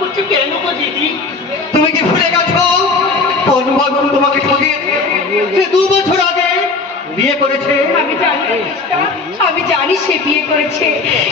করছে কেন গো দিদি? তুমি কি ভুলে গেছো? কোন বাবু তোমাকে ঠকিয়েছে সে দু বছর আগে বিয়ে করেছে? আমি জানি আমি জানি সে বিয়ে করেছে।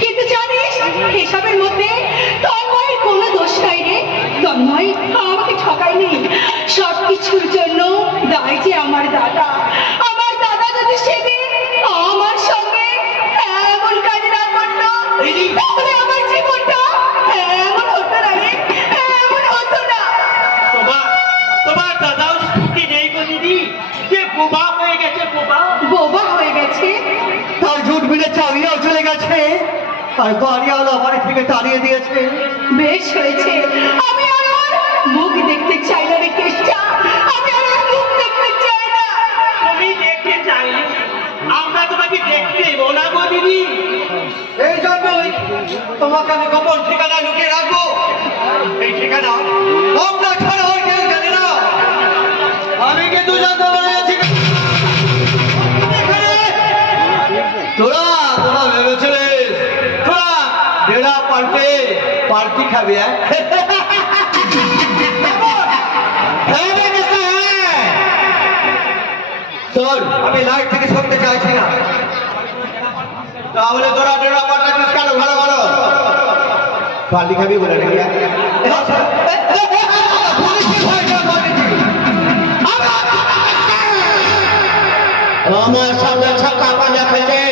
কিন্তু জানিস এসবের মধ্যে তন্ময়ের কোনো দোষ নাই রে। তন্ময় আমাকে ঠকায়নি সব কিছুর জন্য দায় যে আমার দাদা। জুট চালিয়েও চলে গেছে। আর বাড়িওয়ালা বাড়ি থেকে তাড়িয়ে দিয়েছে। বেশ হয়েছে। আমি আর মুখ দেখতে চাই না রে কেষ্টা। আমি আর ওর মুখ দেখতে চাই না। তুমি দেখতে চাইলে আমরা তোমাকে দেখতে দেবো না গো দিদি। এই জন্যই তোমাকে আমি গোপন ঠিকানা লুকিয়ে রাখব। এই ঠিকানা? আমরা ছাড়া আর কেউ জানে না। আমি কিন্তু জানতে পাল্টি খাবি হ্যাঁ? হ্যাঁ। শোন, আমি লাইট থেকে সরতে চাইছি না। তাহলে তোরা ভালো ভালো। পাল্টি খাবি বলে আমার সামনে ছাকা পাঞ্জা খেতে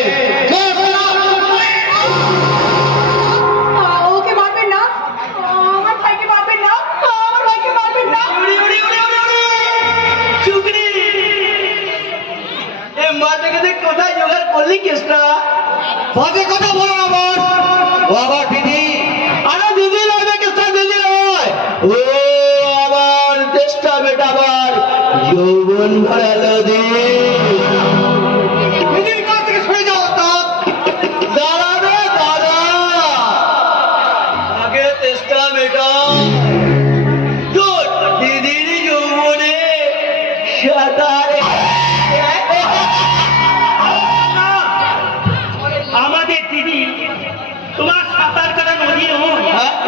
বাজে কথা বলো না ও আবার দিদি। আরে দিদি লাগবে কেষ্টা দিদি নয় ও আবার চেষ্টা বেটা আবার যৌবন ভরালো দিদি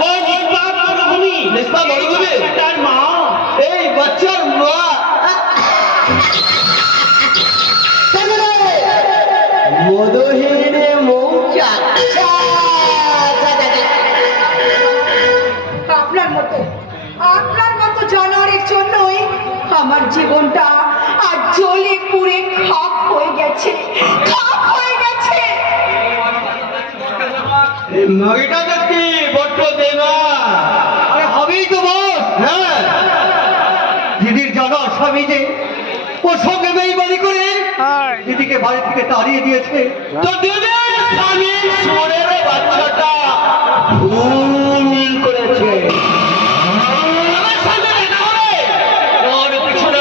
ওই নিষ্পাপ মরুভূমি নিষ্পাপ মরুভূমি? তার মা। এই বাচ্চার মা। মধুহীনে মৌচাক। আপনার মতো আপনার মতো জানোয়ারের জন্যই আমার জীবনটা আর জ্বলে পুড়ে খাক হয়ে গেছে খাক হয়ে গেছে। মাগিটা দেখি বড্ড দেবা আরে হবেই তো বস হ্যাঁ দিদির জানা স্বামী যে ওর সঙ্গে বেইমানি করে দিদিকে বাড়ি থেকে তাড়িয়ে দিয়েছে। তো দিদির স্বামী সোরের বাচ্চাটা। ভুল করেছে। আমার সঙ্গে দেখা হবে। ওর পিছনে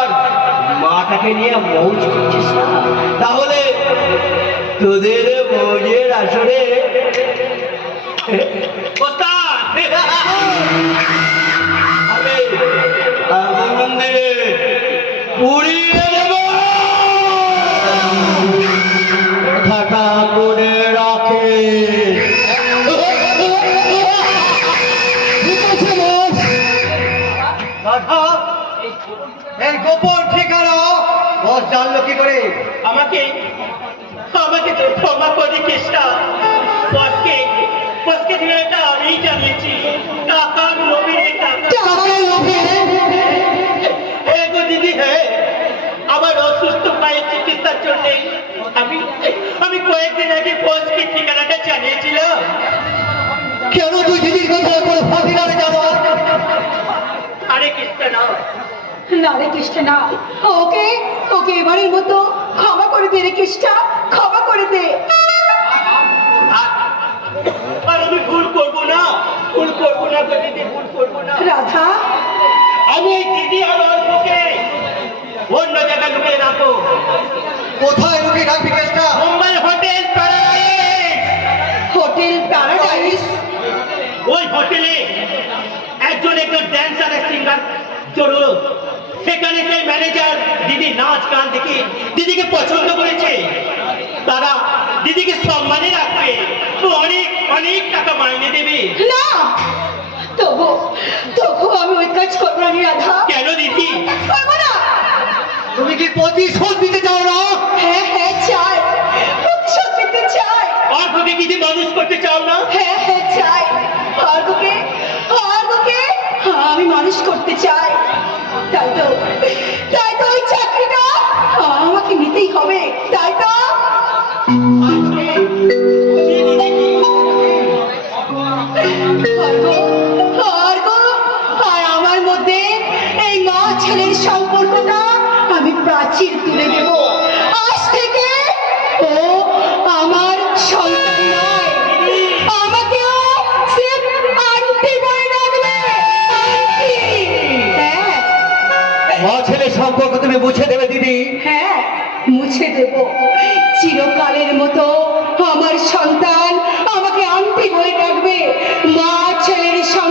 মাটাকে নিয়ে মৌজ করছিস না? তাহলে তোদের মৌজের আসরে পুড়িয়ে দেব। কথাটা করে রাখে। রাধা এই গোপন ঠিকানা বস জানলো কি করে? আমাকে আমাকে তো ক্ষমা করে কেসটা বসকে বসকে এটা আমি জানিয়েছি। টাকার লোভে টাকা হে গো দিদি হে। আমার অসুস্থ পায়ের চিকিৎসার জন্য আমি আমি কয়েকদিন আগে পোস্টকে ঠিকানাটা জানিয়েছিলাম। কেন তুই দিদির কথা ফাঁকি না আরে কৃষ্ণ না না রে কৃষ্ণা না। ওকে ওকে এবারের মতো ক্ষমা করে দে রে কৃষ্ণা ক্ষমা করে দে। আর- আমি ভুল করব না ভুল করব না দিদি ভুল করব না। রাধা। আমি এই দিদি আর অল্পকে অন্য জায়গায় লুকিয়ে রাখো কোথায় লুকিয়ে রাখবি কেসটা Mumbai hotel paradise hotel paradise ওই হোটেলে ড্যান্সার সিঙ্গার জড়ো সেখানে সেই ম্যানেজার দিদি নাচ গান দেখে দিদিকে পছন্দ করেছে তারা দিদিকে সম্মানে রাখবে। অনেক অনেক টাকা মাইনে দেবে। না তবু তবু আমি ওই কাজ করব না রাধা। কেন দিদি? করব না। তুমি কি প্রতিশোধ দিতে চাও? চাই। তাই তো তাই তো ওই চাকরিটা। আমাকে নিতেই হবে। তাই তো। আমার মধ্যে এই মা ছেলের সম্পর্কটা আমি প্রাচীর তুলে দেব। মা ছেলে সম্পর্ক তুমি মুছে দেবে, দিদি। হ্যাঁ মুছে দেব। চিরকালের মতো আমার সন্তান আমাকে আনতি বলে ডাকবে। মা ছেলের সন্তান